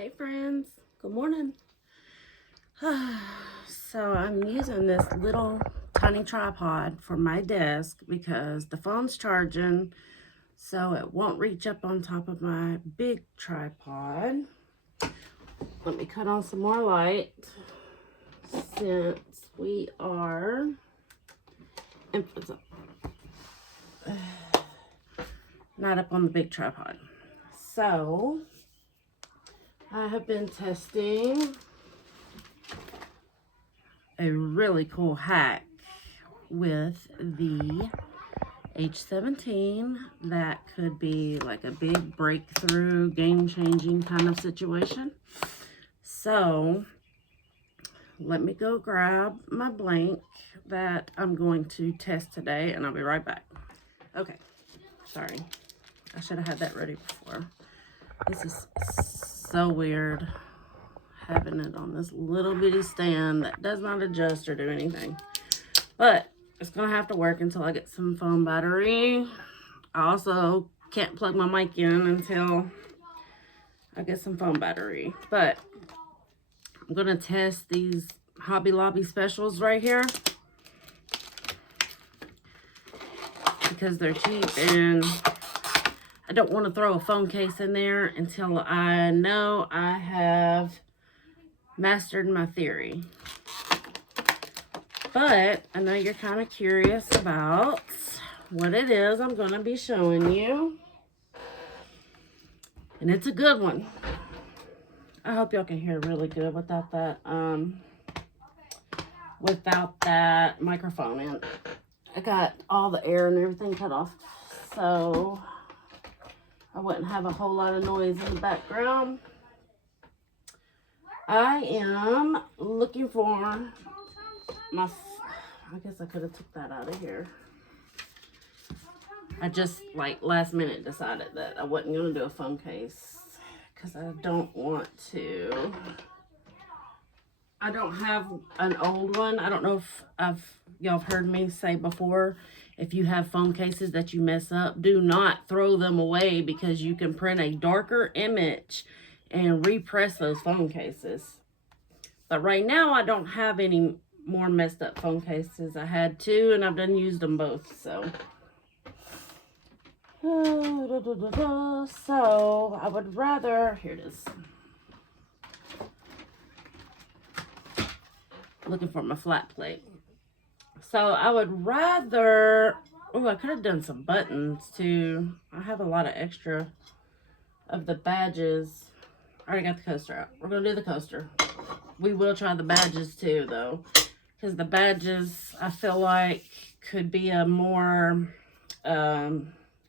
Hey friends, good morning. So I'm using this little tiny tripod for my desk because the phone's charging, so it won't reach up on top of my big tripod. Let me cut on some more light since we are not up on the big tripod. So I have been testing a really cool hack with the H17 that could be like a big breakthrough, game-changing kind of situation. So let me go grab my blank that I'm going to test today, and I'll be right back. Okay, sorry, I should have had that ready before. This is so weird, having it on this little bitty stand that does not adjust or do anything, but it's gonna have to work until I get some phone battery. I also can't plug my mic in until I get some phone battery, but I'm gonna test these Hobby Lobby specials right here because they're cheap, and I don't want to throw a phone case in there until I know I have mastered my theory. But I know you're kind of curious about what it is I'm going to be showing you. And it's a good one. I hope y'all can hear really good without that microphone in. I got all the air and everything cut off, so I wouldn't have a whole lot of noise in the background. I am looking for my, I guess I could have took that out of here. I just last minute decided that I wasn't going to do a phone case because I don't want to. I don't have an old one. I don't know if y'all have heard me say before, if you have phone cases that you mess up, do not throw them away because you can print a darker image and repress those phone cases. But right now I don't have any more messed up phone cases. I had two and I've done used them both, so. So I would rather, here it is. Looking for my flat plate. So I would rather, oh, I could have done some buttons too. I have a lot of extra of the badges. I already got the coaster out. We're going to do the coaster. We will try the badges too, though, because the badges, I feel like, could be a more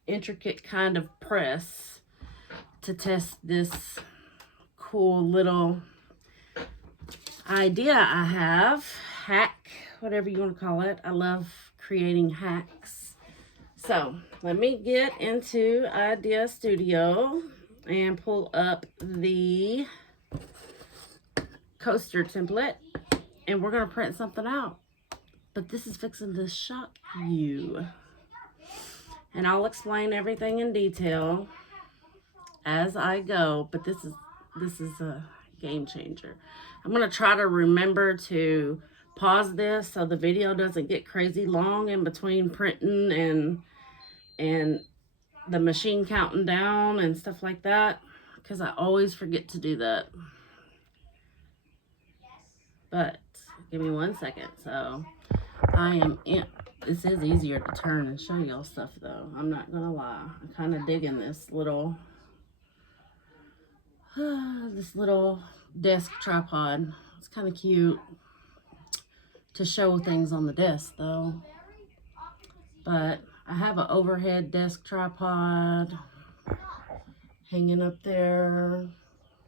intricate kind of press to test this cool little idea I have. Hack, whatever you want to call it. I love creating hacks. So let me get into Idea Studio and pull up the coaster template, and we're going to print something out. But this is fixing to shock you. And I'll explain everything in detail as I go, but this is a game changer. I'm going to try to remember to pause this so the video doesn't get crazy long in between printing and the machine counting down and stuff like that, because I always forget to do that. But give me 1 second. So I am in. This is easier to turn and show y'all stuff, though. I'm not gonna lie. I'm kind of digging this little desk tripod. It's kind of cute to show things on the desk, though. But I have an overhead desk tripod hanging up there.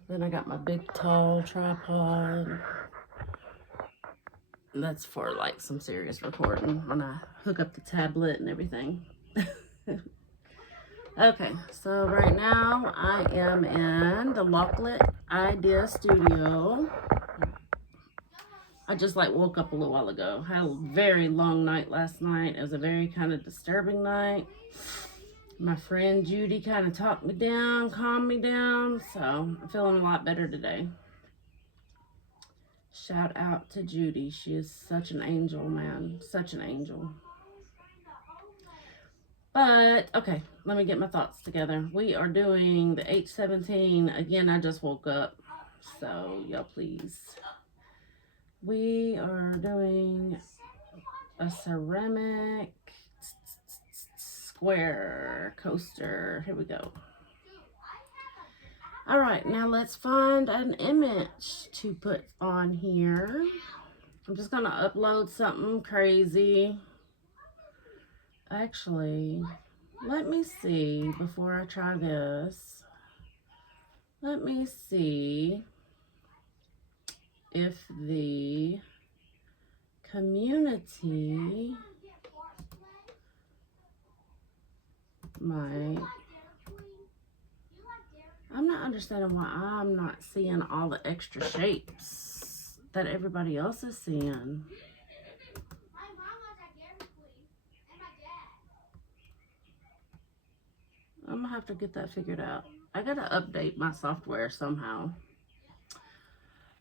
Then I got my big tall tripod. And that's for like some serious recording when I hook up the tablet and everything. Okay, so right now I am in the Locklet Idea Studio. I just woke up a little while ago. Had a very long night last night. It was a very kind of disturbing night. My friend Judy kind of talked me down, calmed me down, so I'm feeling a lot better today. Shout out to Judy. She is such an angel, man. Such an angel. But, okay, let me get my thoughts together. We are doing the H17. Again, I just woke up, so y'all please. We are doing a ceramic square coaster. Here we go. All right, now let's find an image to put on here. I'm just going to upload something crazy. Actually, let me see before I try this. Let me see if the community might. I'm not understanding why I'm not seeing all the extra shapes that everybody else is seeing. I'm gonna have to get that figured out. I gotta update my software somehow,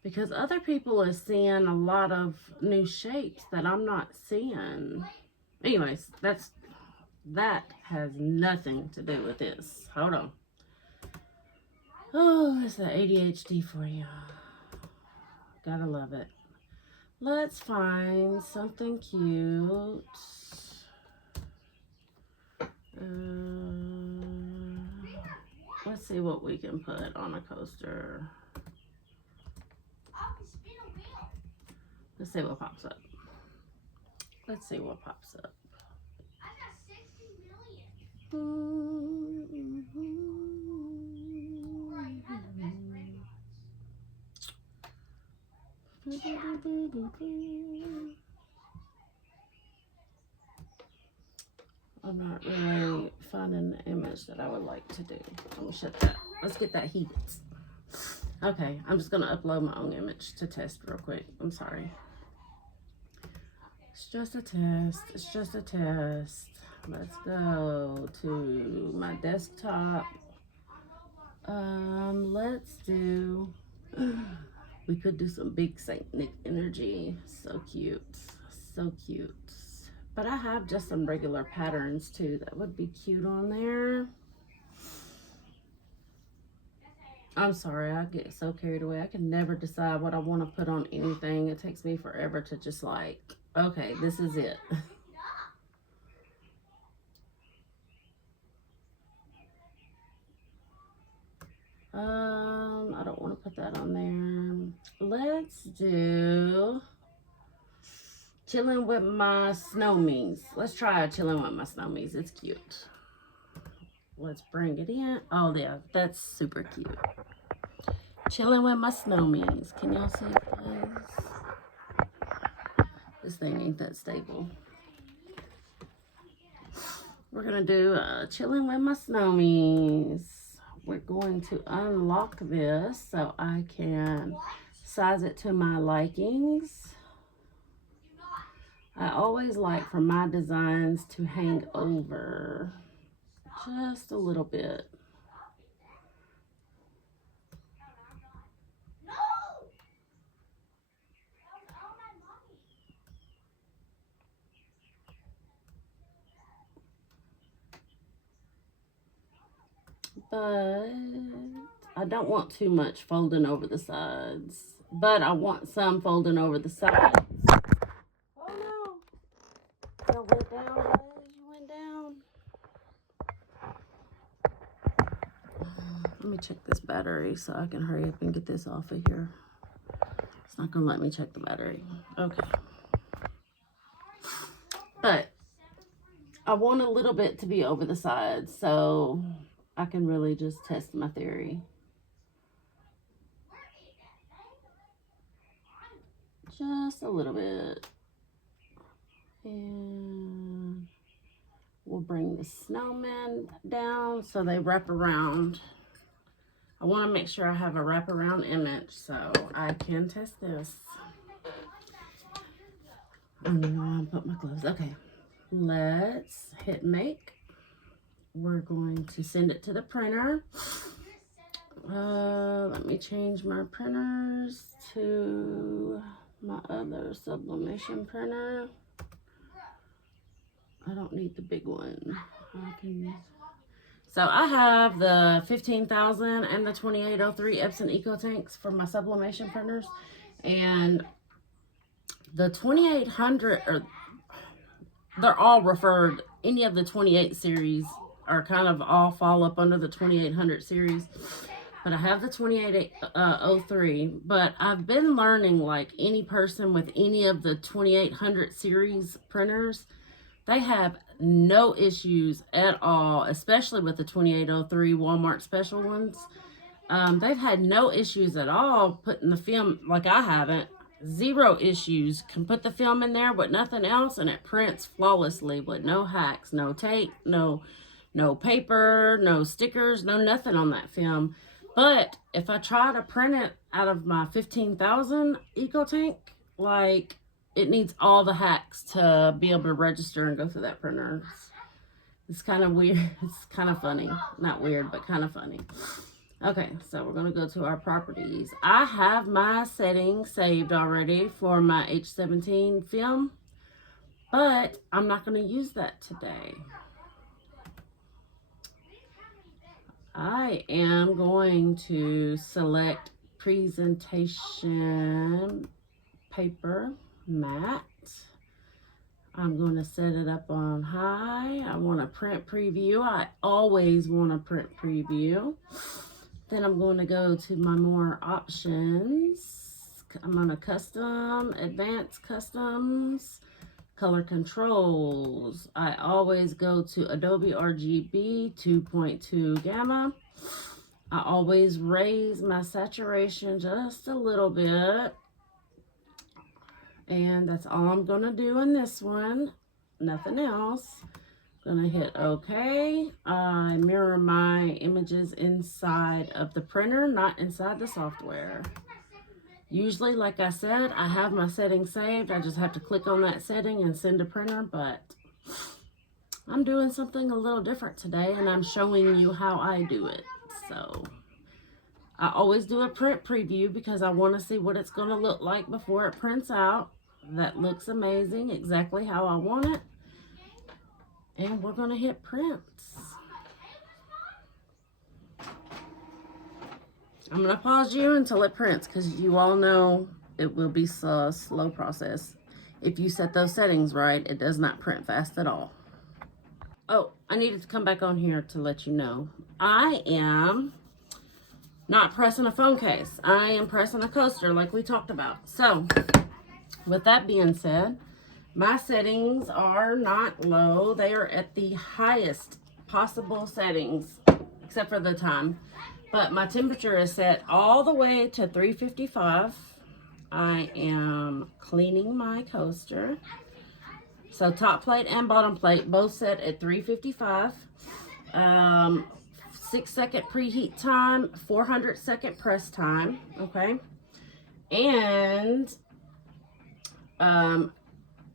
because other people are seeing a lot of new shapes that I'm not seeing. Anyways, that has nothing to do with this. Hold on. Oh, it's the ADHD for you. Gotta love it. Let's find something cute. Let's see what we can put on a coaster. Let's see what pops up. Let's see what pops up. I got 60 million. I'm not really finding the image that I would like to do. I'm gonna shut that. Let's get that heat. Okay, I'm just gonna upload my own image to test real quick. I'm sorry. It's just a test. It's just a test. Let's go to my desktop. Let's do. We could do some big Saint Nick energy. So cute. So cute. But I have just some regular patterns too that would be cute on there. I'm sorry, I get so carried away. I can never decide what I want to put on anything. It takes me forever to just like, okay, this is it. I don't want to put that on there. Let's do chilling with my snowmies. Let's try chilling with my snowmies. It's cute. Let's bring it in. Oh yeah, that's super cute. Chilling with my snowmies. Can y'all see this? This thing ain't that stable. We're gonna do chilling with my snowmies. We're going to unlock this so I can size it to my likings. I always like for my designs to hang over just a little bit. But I don't want too much folding over the sides. But I want some folding over the sides. Oh no. You went down, guys. You went down. Let me check this battery so I can hurry up and get this off of here. It's not going to let me check the battery. Okay. But I want a little bit to be over the sides so I can really just test my theory. Just a little bit. And we'll bring the snowmen down so they wrap around. I want to make sure I have a wraparound image so I can test this. I don't know why I put my gloves. Okay, let's hit make. we're going to send it to the printer. Let me change my printers to my other sublimation printer. I don't need the big one. So I have the 15,000 and the 2803 Epson Eco Tanks for my sublimation printers, and the 2800, or they're all referred, any of the 28 series are kind of all fall up under the 2800 series. But I have the 2803, but I've been learning, like any person with any of the 2800 series printers, they have no issues at all, especially with the 2803 Walmart special ones. They've had no issues at all putting the film, like I haven't. Zero issues. Can put the film in there with nothing else, and it prints flawlessly with no hacks, no tape, no paper, no stickers, no nothing on that film. But if I try to print it out of my 15,000 Eco Tank, like, it needs all the hacks to be able to register and go through that printer. It's kind of weird. It's kind of funny. Not weird, but kind of funny. Okay, so we're going to go to our properties. I have my settings saved already for my H17 film, but I'm not going to use that today. I am going to select presentation paper matte. I'm going to set it up on high. I want to print preview. I always want to print preview. Then I'm going to go to my more options. I'm on a custom, advanced customs, color controls. I always go to Adobe RGB 2.2 gamma. I always raise my saturation just a little bit. And that's all I'm going to do in this one. Nothing else. Gonna hit OK. I mirror my images inside of the printer, not inside the software. Usually, like I said, I have my settings saved. I just have to click on that setting and send to printer, but I'm doing something a little different today, and I'm showing you how I do it. So I always do a print preview because I want to see what it's going to look like before it prints out. That looks amazing, exactly how I want it. And we're going to hit prints. I'm going to pause you until it prints because you all know it will be a slow process. If you set those settings right, it does not print fast at all. Oh, I needed to come back on here to let you know. I am not pressing a phone case. I am pressing a coaster like we talked about. So, with that being said, my settings are not low. They are at the highest possible settings, except for the time. But my temperature is set all the way to 355. I am cleaning my coaster. So top plate and bottom plate both set at 355. 6-second preheat time, 400-second press time, okay? And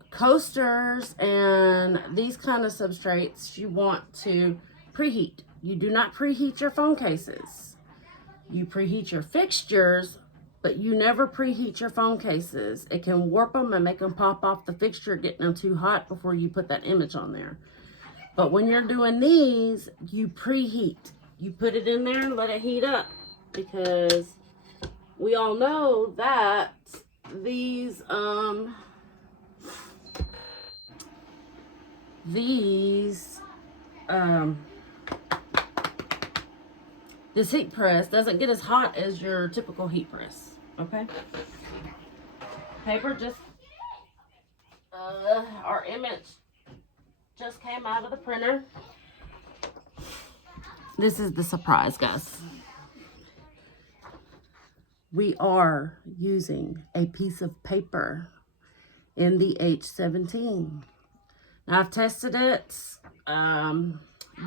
coasters and these kind of substrates, you want to preheat. You do not preheat your phone cases. You preheat your fixtures, but you never preheat your phone cases. It can warp them and make them pop off the fixture, getting them too hot before you put that image on there. But when you're doing these, you preheat. You put it in there and let it heat up, because we all know that these this heat press doesn't get as hot as your typical heat press, okay? Paper just, our image just came out of the printer. This is the surprise, guys. We are using a piece of paper in the H17. Now, I've tested it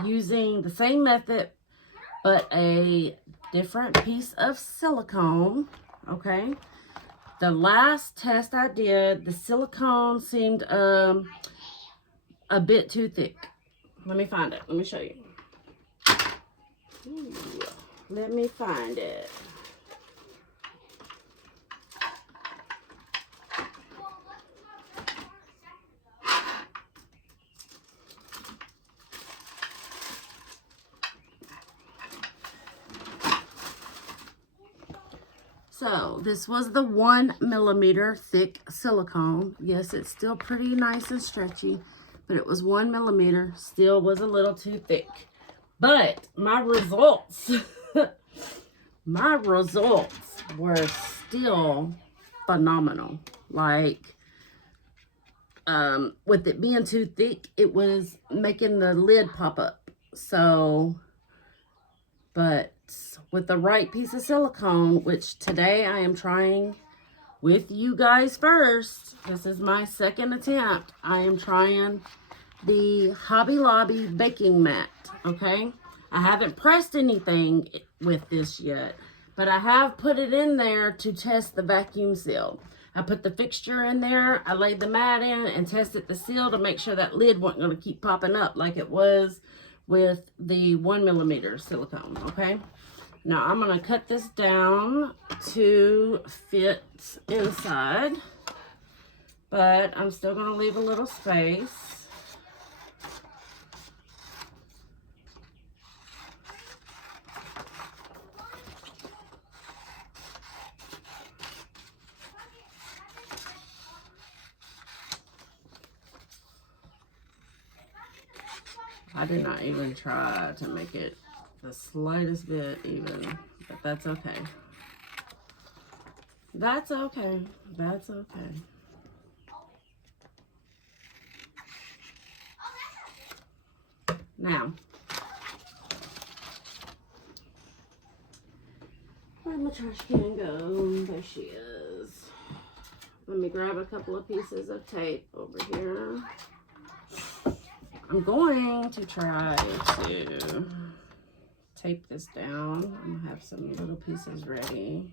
using the same method, but a different piece of silicone, okay? The last test I did, the silicone seemed a bit too thick. Let me find it. Let me show you. Ooh, let me find it. So this was the 1 millimeter thick silicone. Yes, it's still pretty nice and stretchy, but it was 1 millimeter. Still was a little too thick. But my results, my results were still phenomenal. Like, with it being too thick, it was making the lid pop up. So, but with the right piece of silicone, which today I am trying with you guys first. This is my second attempt. I am trying the Hobby Lobby baking mat, okay? I haven't pressed anything with this yet, but I have put it in there to test the vacuum seal. I put the fixture in there, I laid the mat in and tested the seal to make sure that lid wasn't going to keep popping up like it was with the 1 millimeter silicone, okay? Now I'm going to cut this down to fit inside, but I'm still going to leave a little space. I did not even try to make it the slightest bit even, but that's okay. That's okay. That's okay. Now, where'd my trash can go? There she is. Let me grab a couple of pieces of tape over here. I'm going to try to tape this down. I'm gonna have some little pieces ready.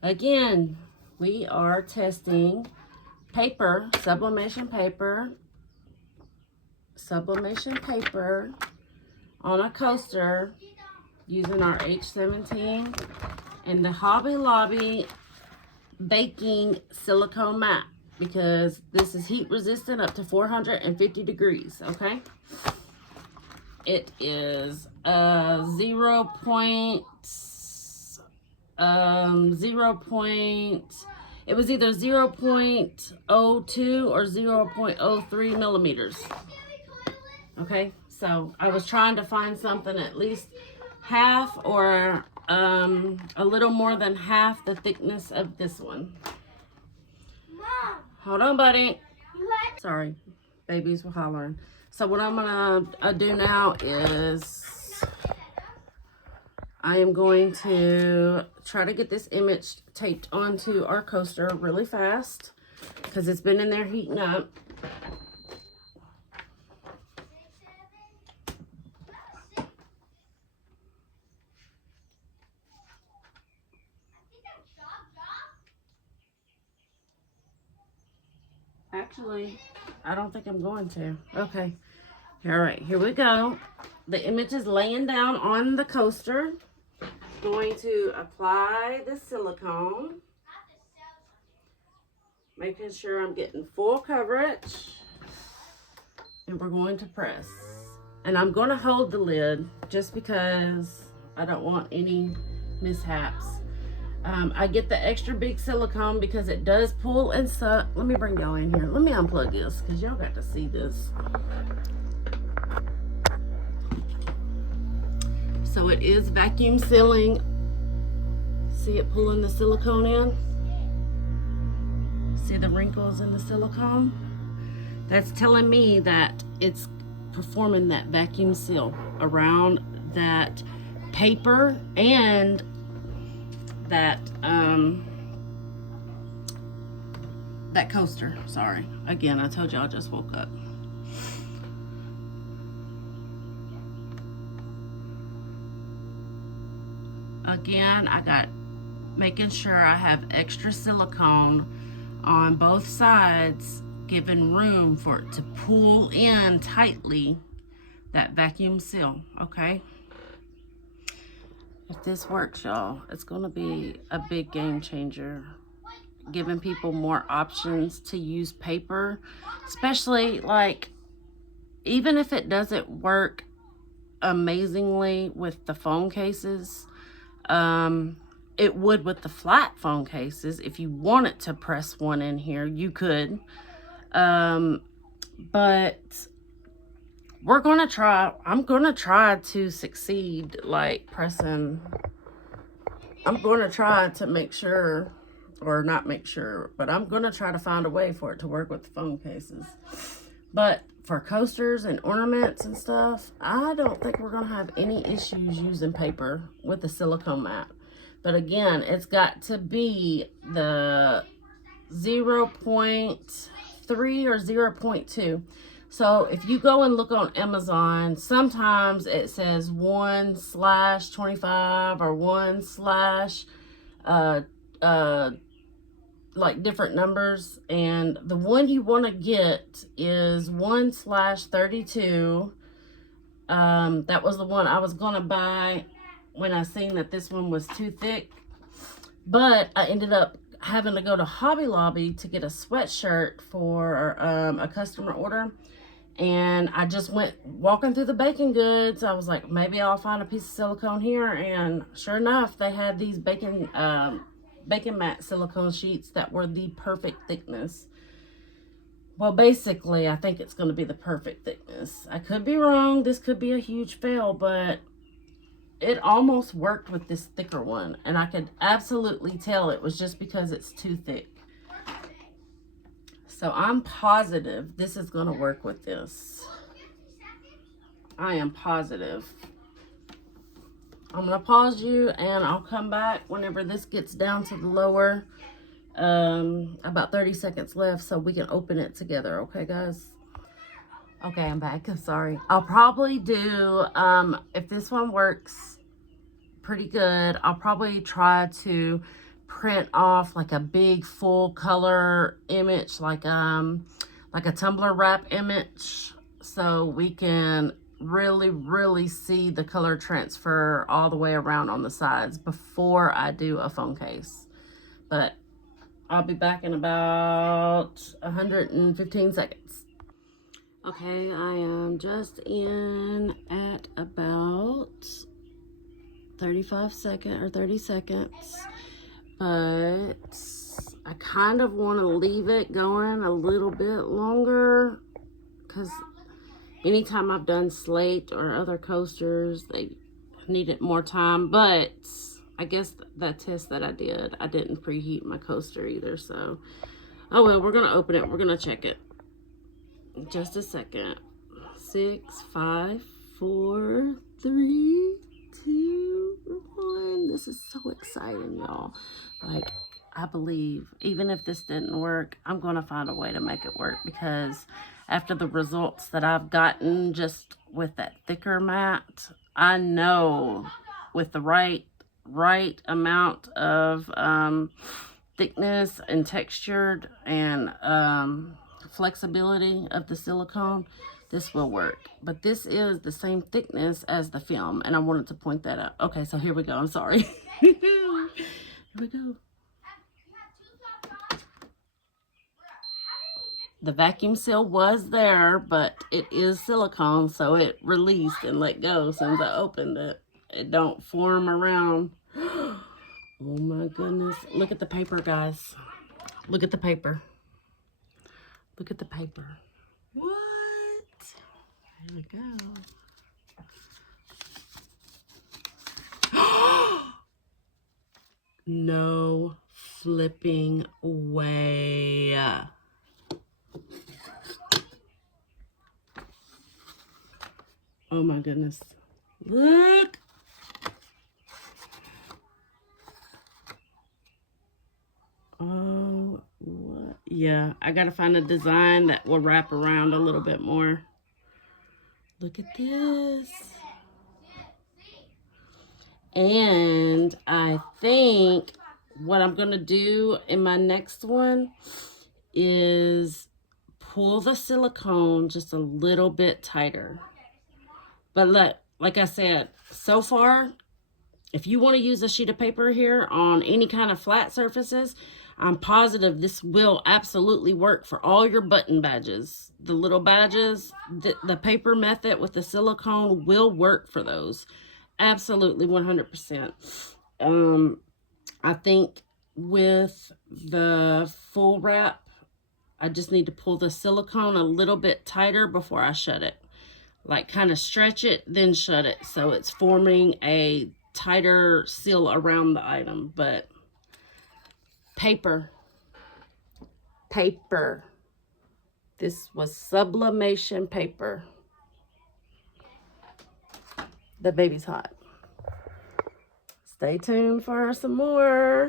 Again, we are testing paper, sublimation paper on a coaster using our H17 and the Hobby Lobby baking silicone mat, because this is heat resistant up to 450 degrees, okay? It is a 0. It was either 0.02 or 0.03 millimeters. Okay, so I was trying to find something at least half or a little more than half the thickness of this one. Mom. Hold on, buddy. Sorry, babies were hollering. So what I'm gonna do now is I am going to try to get this image taped onto our coaster really fast because it's been in there heating up. Actually, I don't think I'm going to. Okay. All right, here we go. The image is laying down on the coaster. Going to apply the silicone. Making sure I'm getting full coverage. And we're going to press. And I'm going to hold the lid just because I don't want any mishaps. I get the extra big silicone because it does pull and suck. Let me bring y'all in here. Let me unplug this because y'all got to see this. So it is vacuum sealing. See it pulling the silicone in? See the wrinkles in the silicone? That's telling me that it's performing that vacuum seal around that paper and that that coaster. Sorry. Again, I told you I just woke up. Again, I got making sure I have extra silicone on both sides giving room for it to pull in tightly that vacuum seal, okay? If this works, y'all, it's going to be a big game changer, giving people more options to use paper, especially like, even if it doesn't work amazingly with the phone cases, it would with the flat phone cases. If you wanted to press one in here, you could, but we're gonna try. I'm gonna try to succeed, like pressing. I'm gonna try to make sure, or not make sure, but I'm gonna try to find a way for it to work with the phone cases. But for coasters and ornaments and stuff, I don't think we're gonna have any issues using paper with the silicone mat. But again, it's got to be the 0.3 or 0.2. So if you go and look on Amazon, sometimes it says 1/25 or 1/ like different numbers, and the one you want to get is 1/32. That was the one I was gonna buy when I seen that this one was too thick, but I ended up having to go to Hobby Lobby to get a sweatshirt for a customer order. And I just went walking through the baking goods. I was like, maybe I'll find a piece of silicone here. And sure enough, they had these bacon mat silicone sheets that were the perfect thickness. Well, basically, I think it's going to be the perfect thickness. I could be wrong. This could be a huge fail, but it almost worked with this thicker one. And I could absolutely tell it was just because it's too thick. So I'm positive this is going to work with this. I am positive. I'm going to pause you and I'll come back whenever this gets down to the lower. About 30 seconds left so we can open it together. Okay, guys? Okay, I'm back. I'm sorry. I'll probably do, if this one works pretty good, I'll probably try to print off like a big full color image, like a tumbler wrap image, so we can really see the color transfer all the way around on the sides before I do a phone case. But I'll be back in about 115 seconds. Okay, I am just in at about 30 seconds. But I kind of want to leave it going a little bit longer because anytime I've done slate or other coasters, they needed more time. But I guess that test that I didn't preheat my coaster either. So, oh well, we're going to open it. We're going to check it. Just a second. 6, 5, 4, 3, 2, 1. This is so exciting, y'all. Like, I believe even if this didn't work, I'm going to find a way to make it work, because after the results that I've gotten just with that thicker mat, I know with the right amount of thickness and textured and flexibility of the silicone, this will work. But this is the same thickness as the film, and I wanted to point that out. Okay, so here we go. I'm sorry. Here we go. The vacuum seal was there, but it is silicone, so it released and let go as soon as I opened it. It don't form around. Oh my goodness. Look at the paper, guys. Look at the paper. Look at the paper. What? There we go. No flipping way. Oh my goodness. Look. Oh, what? Yeah, I gotta find a design that will wrap around a little bit more. Look at this. And I think what I'm gonna do in my next one is pull the silicone just a little bit tighter. But like I said, so far, if you want to use a sheet of paper here on any kind of flat surfaces, I'm positive this will absolutely work for all your button badges. The little badges, the paper method with the silicone will work for those. Absolutely 100%. I think with the full wrap, I just need to pull the silicone a little bit tighter before I shut it. Like kind of stretch it, then shut it. So it's forming a tighter seal around the item. But paper. This was sublimation paper. The baby's hot. Stay tuned for some more.